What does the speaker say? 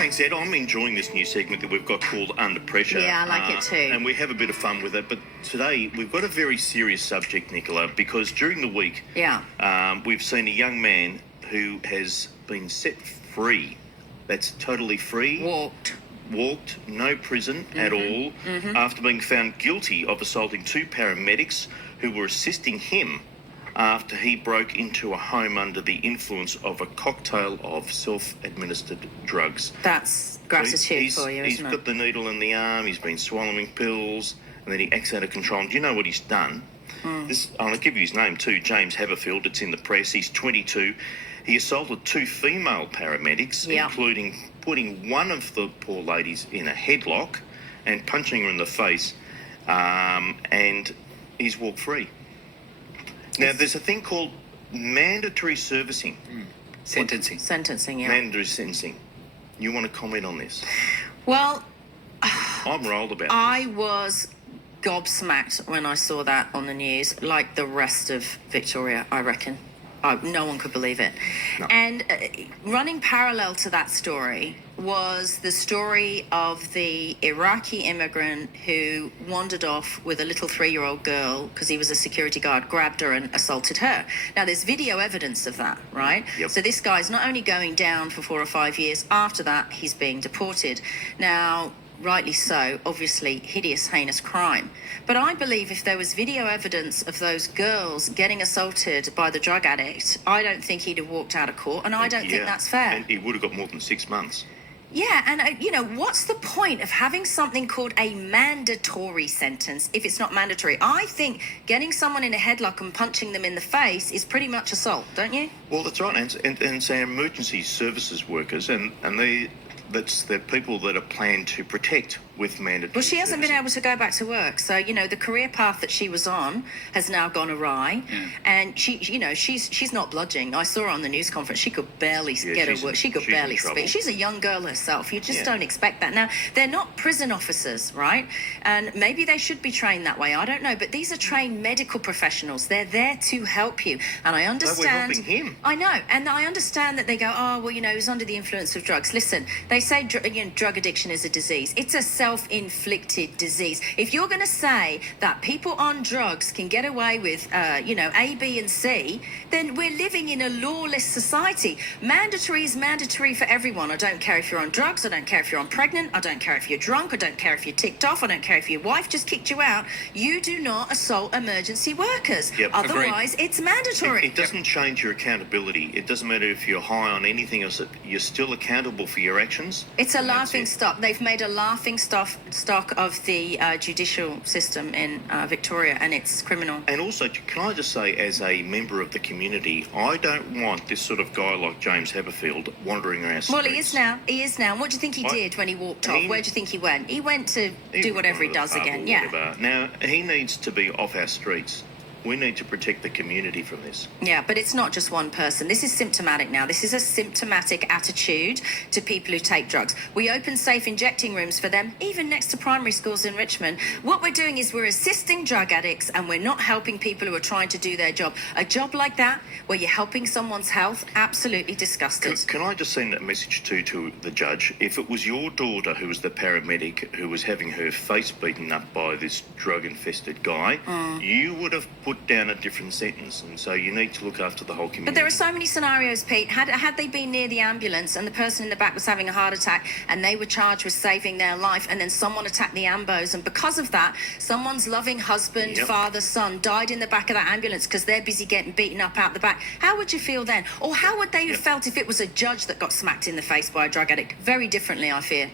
Thanks, Ed. I'm enjoying this new segment that we've got called Under Pressure. Yeah, I like it too. And we have a bit of fun with it. But today we've got a very serious subject, Nicola, because during the week we've seen a young man who has been set free. That's totally free. Walked, no prison at all, after being found guilty of assaulting two paramedics who were assisting him after he broke into a home under the influence of a cocktail of self-administered drugs. That's gratitude for you, isn't it? He's got the needle in the arm, he's been swallowing pills, and then he acts out of control. And do you know what he's done? I'll give you his name too, James Haverfield. It's in the press. He's 22. He assaulted two female paramedics, including putting one of the poor ladies in a headlock and punching her in the face, and he's walked free. Now, there's a thing called mandatory servicing. Sentencing, yeah. Mandatory sentencing. You want to comment on this? Well, I'm rolled about this. I was gobsmacked when I saw that on the news, like the rest of Victoria, I reckon. No one could believe it. No. And running parallel to that story was the story of the Iraqi immigrant who wandered off with a little 3-year-old girl because he was a security guard, grabbed her and assaulted her. Now, there's video evidence of that, right? Yep. So this guy's not only going down for 4 or 5 years, after that, he's being deported. Now, rightly so, obviously hideous, heinous crime. But I believe if there was video evidence of those girls getting assaulted by the drug addict, I don't think he'd have walked out of court, and I don't think that's fair. And he would have got more than 6 months. Yeah, and what's the point of having something called a mandatory sentence if it's not mandatory? I think getting someone in a headlock and punching them in the face is pretty much assault, don't you? Well, that's right, and it's our emergency services workers, and that's the people that are planned to protect with mandatory. Well, she hasn't been able to go back to work, so the career path that she was on has now gone awry, and she's not bludging. I saw her on the news conference; she could barely get her work. She could barely speak. She's a young girl herself. You just don't expect that. Now, they're not prison officers, right? And maybe they should be trained that way. I don't know, but these are trained medical professionals. They're there to help you, and I understand. We're helping him. I know, and I understand that they go, oh well, he's under the influence of drugs. Listen, they say drug addiction is a disease. It's a self-inflicted disease. If you're going to say that people on drugs can get away with, A, B, and C, then we're living in a lawless society. Mandatory is mandatory for everyone. I don't care if you're on drugs. I don't care if you're pregnant. I don't care if you're drunk. I don't care if you're ticked off. I don't care if your wife just kicked you out. You do not assault emergency workers. Yep. Otherwise, it's mandatory. It doesn't change your accountability. It doesn't matter if you're high on anything else. You're still accountable for your actions. It's a laughing stock. They've made a laughing stock of the judicial system in Victoria, and it's criminal. And also, can I just say, as a member of the community, I don't want this sort of guy like James Haverfield wandering around streets. Well, he is now. He is now. And what do you think he did when he walked off? Where do you think he went? He went to do whatever he does again. Yeah. Now, he needs to be off our streets. We need to protect the community from this. Yeah, but it's not just one person. This is symptomatic now. This is a symptomatic attitude to people who take drugs. We open safe injecting rooms for them, even next to primary schools in Richmond. What we're doing is we're assisting drug addicts, and we're not helping people who are trying to do their job. A job like that, where you're helping someone's health, absolutely disgusted. Can I just send a message to the judge? If it was your daughter who was the paramedic who was having her face beaten up by this drug-infested guy, you would have put down a different sentence, and so you need to look after the whole community. But there are so many scenarios, Pete. Had they been near the ambulance and the person in the back was having a heart attack and they were charged with saving their life, and then someone attacked the AMBOs, and because of that, someone's loving husband, father, son died in the back of that ambulance because they're busy getting beaten up out the back, how would you feel then? Or how would they have felt if it was a judge that got smacked in the face by a drug addict? Very differently, I fear.